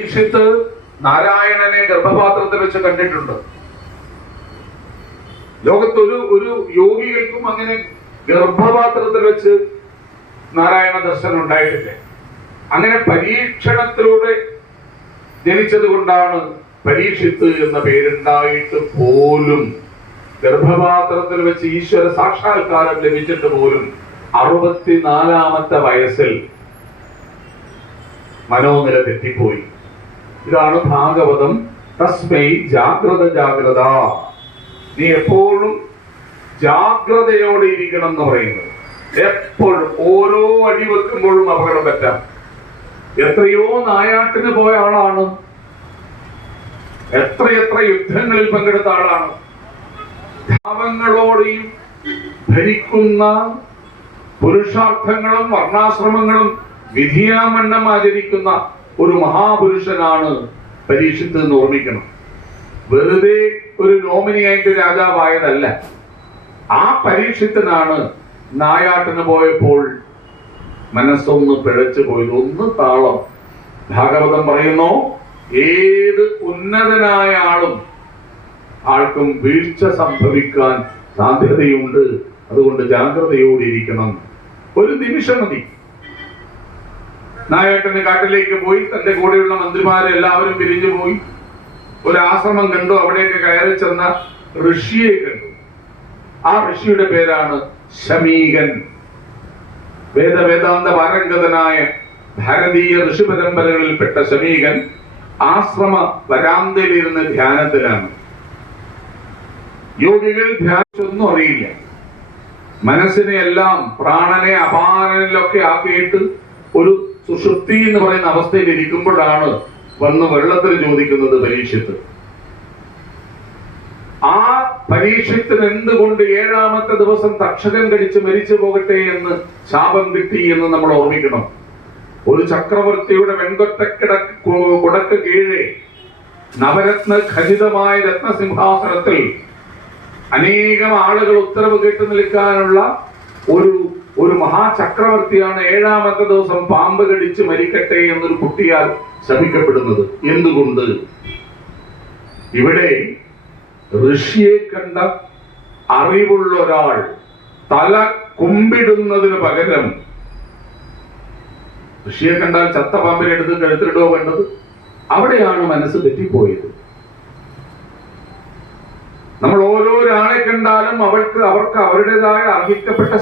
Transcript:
പരീക്ഷിത്ത് നാരായണനെ ഗർഭപാത്രത്തിൽ വെച്ച് കണ്ടിട്ടുണ്ട്. ലോകത്തൊരു ഒരു യോഗികൾക്കും അങ്ങനെ ഗർഭപാത്രത്തിൽ വെച്ച് നാരായണ ദർശനം ഉണ്ടായിട്ടില്ല. അങ്ങനെ പരീക്ഷണത്തിലൂടെ ജനിച്ചത് കൊണ്ടാണ് പരീക്ഷിത്ത് എന്ന പേരുണ്ടായിട്ട് പോലും ഗർഭപാത്രത്തിൽ വെച്ച് ഈശ്വര സാക്ഷാത്കാരം ലഭിച്ചിട്ട് പോലും അറുപത്തിനാലാമത്തെ വയസ്സിൽ മനോനില തെറ്റിപ്പോയി. ഇതാണ് ഭാഗവതം. തസ്മൈ ജാഗ്രത ജാഗ്രത. നീ എപ്പോഴും ജാഗ്രതയോടെ ഇരിക്കണം എന്ന് പറയുന്നത്. എപ്പോഴും ഓരോ അടി വെക്കുമ്പോഴും അപകടം പറ്റാം. എത്രയോ നായാട്ടിന് പോയ ആളാണ്. എത്രയെത്ര യുദ്ധങ്ങളിൽ പങ്കെടുത്ത ആളാണ്. ഭാവങ്ങളോടെയും ഭരിക്കുന്ന പുരുഷാർത്ഥങ്ങളും വർണാശ്രമങ്ങളും വിധിയാമണ്ണം ആചരിക്കുന്ന ഒരു മഹാപുരുഷനാണ് പരീക്ഷിത്ത് എന്ന് ഓർമ്മിക്കണം. വെറുതെ ഒരു നോമിനിയായിട്ട് രാജാവായതല്ല. ആ പരീക്ഷത്തിനാണ് നായാട്ടിന് പോയപ്പോൾ മനസ്സൊന്ന് പിഴച്ചു പോയത്. ഒന്ന് താളം. ഭാഗവതം പറയുന്നു ഏത് ഉന്നതനായ ആളും ആൾക്കും വീഴ്ച സംഭവിക്കാൻ സാധ്യതയുണ്ട്. അതുകൊണ്ട് ജാഗ്രതയോടെ ഇരിക്കണം ഒരു നിമിഷം മതി. നായേട്ടന് കാട്ടിലേക്ക് പോയി. തന്റെ കൂടെയുള്ള മന്ത്രിമാരെ എല്ലാവരും പിരിഞ്ഞു പോയി. ഒരു ആശ്രമം കണ്ടു. അവിടേക്ക് കയറി ചെന്ന ഋഷിയെ കണ്ടു. ആ ഋഷിയുടെ പേരാണ് ശമീകൻ. വേദവേദാന്ത പാരംഗതനായ ഭാരതീയ ഋഷി പരമ്പരകളിൽപ്പെട്ട ശമീകൻ ആശ്രമ വരാന്തയിലിരുന്ന് ധ്യാനത്തിലാണ്. യോഗികൾ ധ്യാനിച്ചൊന്നും അറിയില്ല. മനസ്സിനെ എല്ലാം പ്രാണനെ അപാരനിലൊക്കെ ആക്കിയിട്ട് ഒരു സുഷുപ്തി എന്ന് പറയുന്ന അവസ്ഥയിൽ ഇരിക്കുമ്പോഴാണ് വന്ന് വെള്ളത്തിൽ ചോദിക്കുന്നത് പരീക്ഷത്ത്. ആ പരീക്ഷത്തിന് എന്തുകൊണ്ട് ഏഴാമത്തെ ദിവസം തക്ഷകൻ കടിച്ച് മരിച്ചു പോകട്ടെ എന്ന് ശാപം കിട്ടി എന്ന് നമ്മൾ ഓർമ്മിക്കണം. ഒരു ചക്രവർത്തിയുടെ വെൺകൊറ്റക്കിട കുടക്ക് കീഴെ നവരത്ന ഖചിതമായ രത്നസിംഹാസനത്തിൽ അനേകം ആളുകൾ ഉത്തരവ് കേട്ടു നിൽക്കാനുള്ള ഒരു ഒരു മഹാചക്രവർത്തിയാണ് ഏഴാമത്തെ ദിവസം പാമ്പ് കടിച്ച് മരിക്കട്ടെ എന്നൊരു കുട്ടിയാൽ ശപിക്കപ്പെടുന്നത്. എന്തുകൊണ്ട്? ഇവിടെ ഋഷിയെ കണ്ട അറിവുള്ള ഒരാൾ തല കുമ്പിടുന്നതിന് പകരം ഋഷിയെ കണ്ടാൽ ചത്ത പാമ്പിനെ എടുത്ത് കഴുത്തിടുകയോ വേണ്ടത്? അവിടെയാണ് മനസ്സ് തെറ്റിപ്പോയത്. നമ്മൾ ഓരോരാളെ കണ്ടാലും അവൾക്ക് അവർക്ക് അവരുടേതായ അർഹിക്കപ്പെട്ട